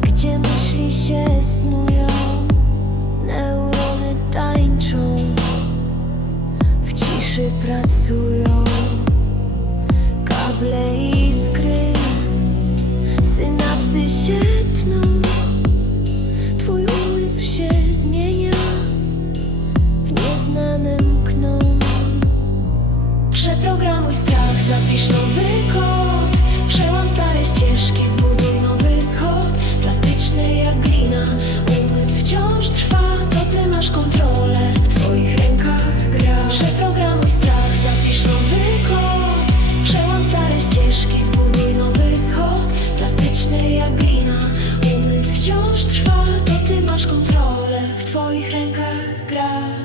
gdzie myśli się snują, neurony tańczą, w ciszy pracują, kable iskry, synapsy się tną, twój umysł się zmienia, w nieznanym kną. Przeprogramuj strach, zapisz nowy kod Stare ścieżki, zbuduj nowy schod. Plastyczny jak glina, umysł wciąż trwa. To ty masz kontrolę, w twoich rękach gra. Przeprogramuj strach, zapisz nowy kod. Przełam stare ścieżki, zbuduj nowy schod. Plastyczny jak glina, umysł wciąż trwa. To ty masz kontrolę, w twoich rękach gra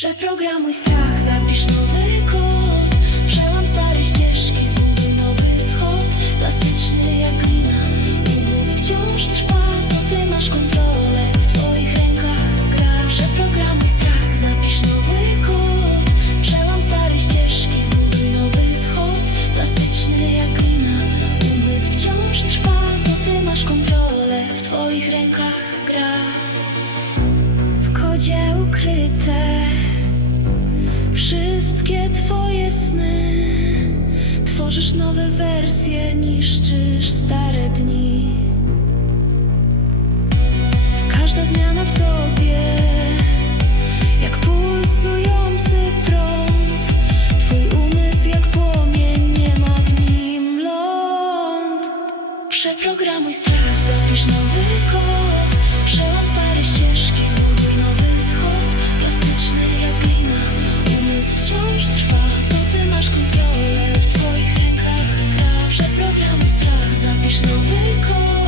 Przeprogramuj strach, zapisz nowy wszystkie twoje sny. Tworzysz nowe wersje, niszczysz stare dni. Każda zmiana w tobie, jak pulsujący prąd. Twój umysł jak płomień, nie ma w nim ląd. Przeprogramuj strach, zapisz nowy kod Przełam stare ścieżki, stay call.